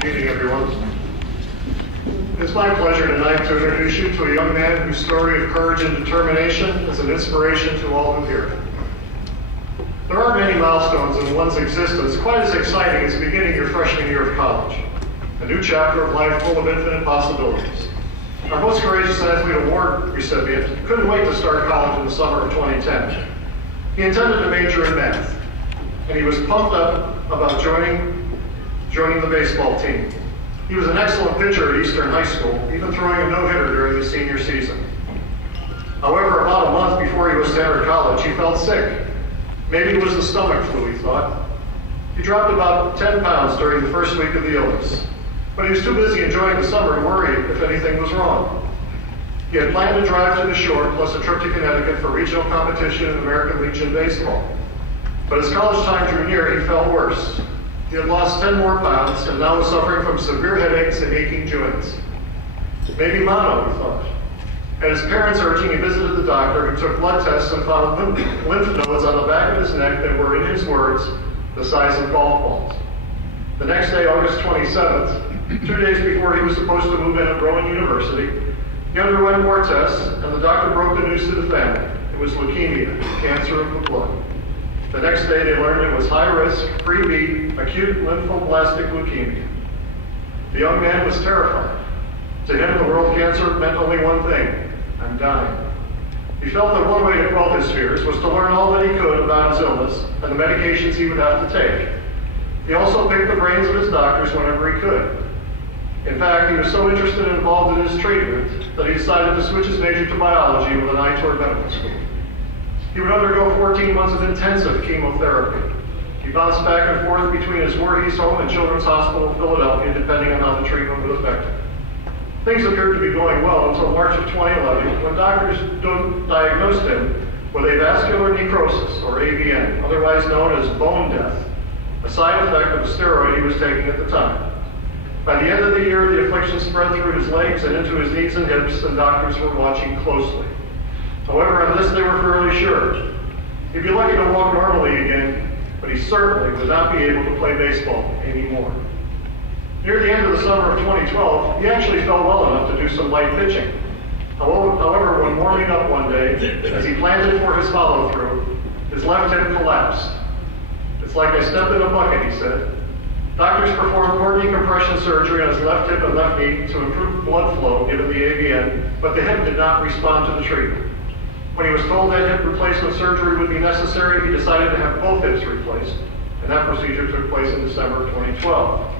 Good evening, everyone. It's my pleasure tonight to introduce you to a young man whose story of courage and determination is an inspiration to all who hear it. There aren't many milestones in one's existence quite as exciting as beginning your freshman year of college, a new chapter of life full of infinite possibilities. Our Most Courageous Athlete Award recipient couldn't wait to start college in the summer of 2010. He intended to major in math, and he was pumped up about joining the baseball team. He was an excellent pitcher at Eastern High School, even throwing a no-hitter during his senior season. However, about a month before he was to enter college, he felt sick. Maybe it was the stomach flu, he thought. He dropped about 10 pounds during the first week of the illness, but he was too busy enjoying the summer to worry if anything was wrong. He had planned to drive to the shore, plus a trip to Connecticut for regional competition in American Legion baseball. But as college time drew near, he felt worse. He had lost 10 more pounds and now was suffering from severe headaches and aching joints. Maybe mono, he thought. At his parents' urging, he visited the doctor, who took blood tests and found lymph nodes on the back of his neck that were, in his words, the size of golf balls. The next day, August 27th, 2 days before he was supposed to move in at Rowan University, he underwent more tests, and the doctor broke the news to the family. It was leukemia, cancer of the blood. The next day, they learned it was high-risk, pre-B, acute lymphoblastic leukemia. The young man was terrified. To him, the word cancer meant only one thing: I'm dying. He felt that one way to quell his fears was to learn all that he could about his illness and the medications he would have to take. He also picked the brains of his doctors whenever he could. In fact, he was so interested and involved in his treatment that he decided to switch his major to biology with an eye toward medical school. He would undergo 14 months of intensive chemotherapy. He bounced back and forth between his Voorhees home and Children's Hospital of Philadelphia, depending on how the treatment would affect him. Things appeared to be going well until March of 2011, when doctors diagnosed him with avascular necrosis, or AVN, otherwise known as bone death, a side effect of a steroid he was taking at the time. By the end of the year, the affliction spread through his legs and into his knees and hips, and doctors were watching closely. However, on this they were fairly sure. He'd be lucky to walk normally again, but he certainly would not be able to play baseball anymore. Near the end of the summer of 2012, he actually felt well enough to do some light pitching. However, when warming up one day, as he planned it for his follow-through, his left hip collapsed. It's like I stepped in a bucket, he said. Doctors performed core decompression surgery on his left hip and left knee to improve blood flow given the AVN, but the hip did not respond to the treatment. When he was told that hip replacement surgery would be necessary, he decided to have both hips replaced, and that procedure took place in December of 2012.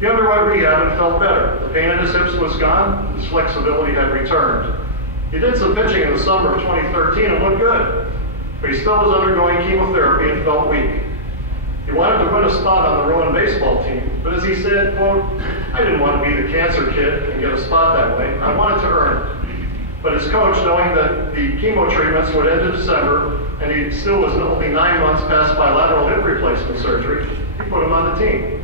He underwent rehab and felt better. The pain in his hips was gone, his flexibility had returned. He did some pitching in the summer of 2013 and looked good, but he still was undergoing chemotherapy and felt weak. He wanted to win a spot on the Rowan baseball team, but as he said, quote, I didn't want to be the cancer kid and get a spot that way. I wanted to earn it. But his coach, knowing that the chemo treatments would end in December, and he still was only 9 months past bilateral hip replacement surgery, he put him on the team.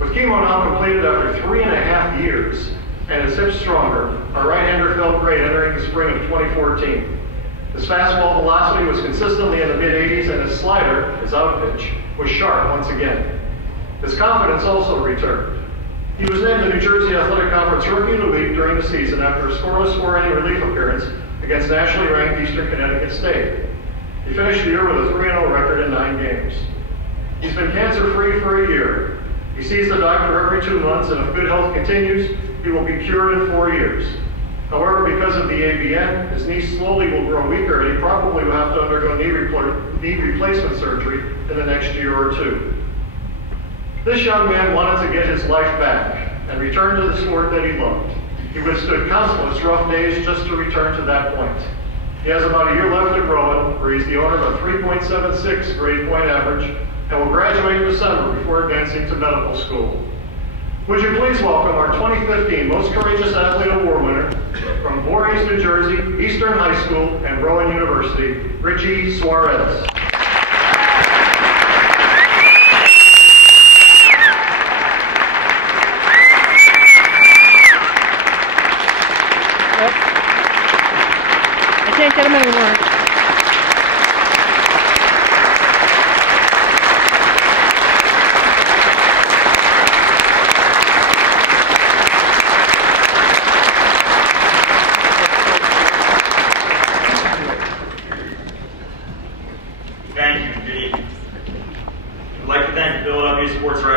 With chemo now completed after 3.5 years, and his hips stronger, our right-hander felt great entering the spring of 2014. His fastball velocity was consistently in the mid-80s, and his slider, his out pitch, was sharp once again. His confidence also returned. He was named the New Jersey Athletic Conference Rookie of the Week during the season after a scoreless 4-inning relief appearance against nationally ranked Eastern Connecticut State. He finished the year with a 3-0 record in 9 games. He's been cancer-free for a year. He sees the doctor every 2 months, and if good health continues, he will be cured in 4 years. However, because of the AVN, his knee slowly will grow weaker, and he probably will have to undergo knee replacement surgery in the next year or 2. This young man wanted to get his life back and return to the sport that he loved. He withstood countless rough days just to return to that point. He has about a year left at Rowan, where he's the owner of a 3.76 grade point average, and will graduate in December before advancing to medical school. Would you please welcome our 2015 Most Courageous Athlete Award winner from Voorhees, New Jersey, Eastern High School, and Rowan University, Richie Suarez. I can't get him anymore.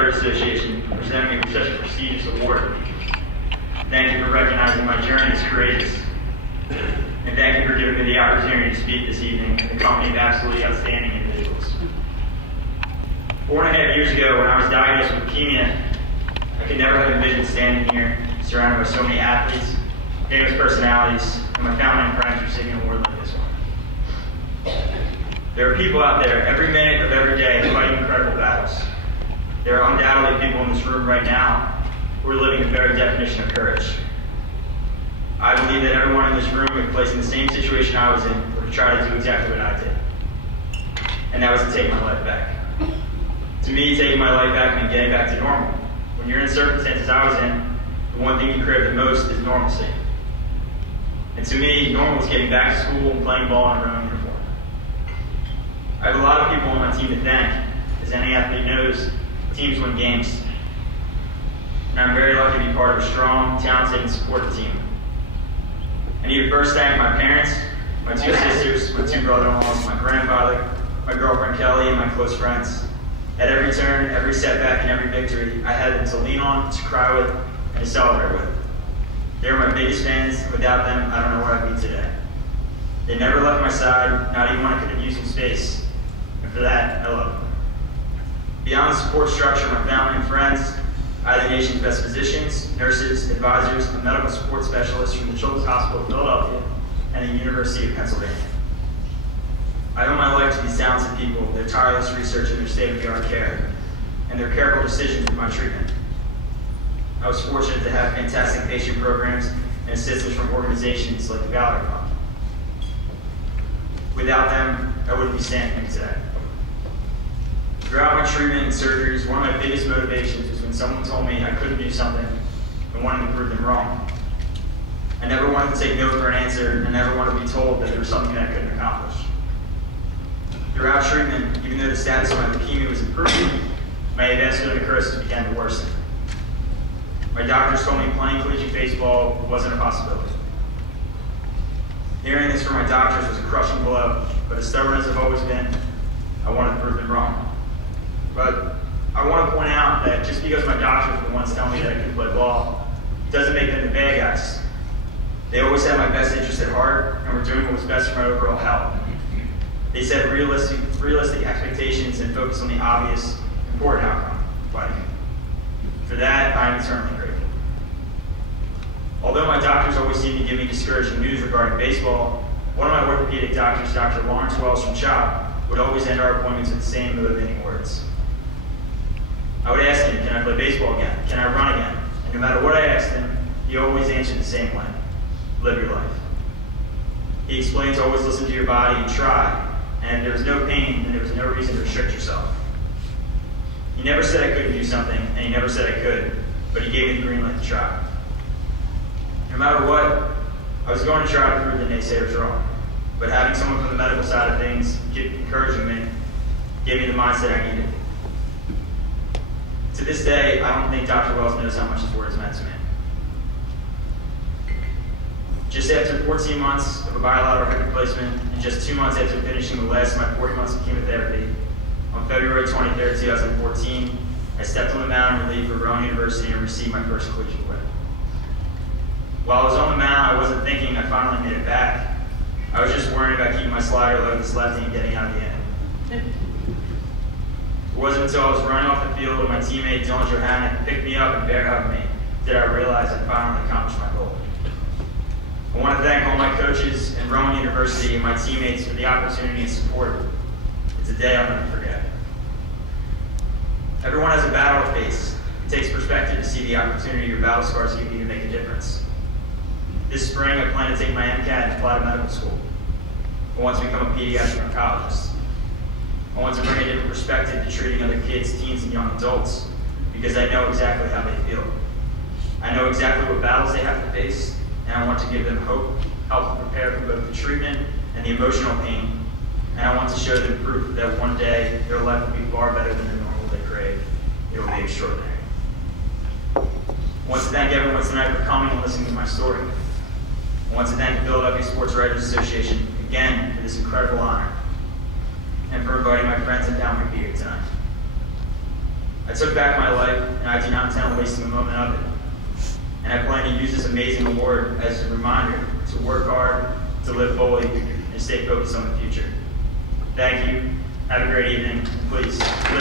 Writers Association for presenting me with such a prestigious award. Thank you for recognizing my journey as courageous. And thank you for giving me the opportunity to speak this evening in the company of absolutely outstanding individuals. 4.5 years ago, when I was diagnosed with leukemia, I could never have envisioned standing here, surrounded by so many athletes, famous personalities, and my family and friends receiving an award like this one. There are people out there every minute of every day fighting incredible battles. There are undoubtedly people in this room right now who are living the very definition of courage. I believe that everyone in this room, if placed in the same situation I was in, would try to do exactly what I did. And that was to take my life back. To me, taking my life back meant getting back to normal. When you're in the circumstances I was in, the one thing you crave the most is normalcy. And to me, normal is getting back to school and playing ball in a row uniform. I have a lot of people on my team to thank. As any athlete knows, teams win games. And I'm very lucky to be part of a strong, talented, and supportive team. I need to first thank my parents, my 2 sisters, my 2 brother-in-laws, my grandfather, my girlfriend Kelly, and my close friends. At every turn, every setback, and every victory, I had them to lean on, to cry with, and to celebrate with. They were my biggest fans, and without them, I don't know where I'd be today. They never left my side, not even when I could have used some space. And for that, I love them. Beyond the support structure of my family and friends, I have the nation's best physicians, nurses, advisors, and medical support specialists from the Children's Hospital of Philadelphia and the University of Pennsylvania. I owe my life to these talented people, their tireless research and their state-of-the-art care, and their careful decisions with my treatment. I was fortunate to have fantastic patient programs and assistance from organizations like the Valley Fund. Without them, I wouldn't be standing here today. Throughout my treatment and surgeries, one of my biggest motivations was when someone told me I couldn't do something and wanted to prove them wrong. I never wanted to take no for an answer, and I never wanted to be told that there was something that I couldn't accomplish. Throughout treatment, even though the status of my leukemia was improving, my avascular necrosis began to worsen. My doctors told me playing collegiate baseball wasn't a possibility. Hearing this from my doctors was a crushing blow, but as stubborn as I've always been, I wanted to prove them wrong. But I want to point out that just because my doctors were the ones telling me that I couldn't play ball, it doesn't make them the bad guys. They always had my best interest at heart and were doing what was best for my overall health. They set realistic expectations and focused on the obvious, important outcome, fighting. For that, I am eternally grateful. Although my doctors always seemed to give me discouraging news regarding baseball, one of my orthopedic doctors, Dr. Lawrence Wells from CHOP, would always end our appointments with the same motivating words. I would ask him, can I play baseball again? Can I run again? And no matter what I asked him, he always answered the same way: live your life. He explained to always listen to your body and try, and if there was no pain, then there was no reason to restrict yourself. He never said I couldn't do something, and he never said I could, but he gave me the green light to try. No matter what, I was going to try to prove the naysayers wrong, but having someone from the medical side of things encouraging me gave me the mindset I needed. To this day, I don't think Dr. Wells knows how much his words meant to me. Just after 14 months of a bilateral hip replacement, and just 2 months after finishing the last of my 40 months of chemotherapy, on February 23, 2014, I stepped on the mound in relief for Rowan University and received my first collegiate win. While I was on the mound, I wasn't thinking I finally made it back. I was just worried about keeping my slider low this lefty and getting out of the inning. It wasn't until I was running off the field with my teammate Dylan Johannek picked me up and bear hugged me that I realized I finally accomplished my goal. I want to thank all my coaches and Rowan University and my teammates for the opportunity and support. It's a day I'll never forget. Everyone has a battle to face. It takes perspective to see the opportunity your battle scars give you to make a difference. This spring, I plan to take my MCAT and apply to medical school. I want to become a pediatric oncologist. I want to bring a different perspective to treating other kids, teens, and young adults because I know exactly how they feel. I know exactly what battles they have to face, and I want to give them hope, help them prepare for both the treatment and the emotional pain, and I want to show them proof that one day their life will be far better than the normal they crave. It will be extraordinary. I want to thank everyone tonight for coming and listening to my story. I want to thank the Philadelphia Sports Writers Association again for this incredible honor and for inviting my friends and family to be here tonight. I took back my life, and I do not intend on wasting a moment of it. And I plan to use this amazing award as a reminder to work hard, to live fully, and stay focused on the future. Thank you. Have a great evening. Please live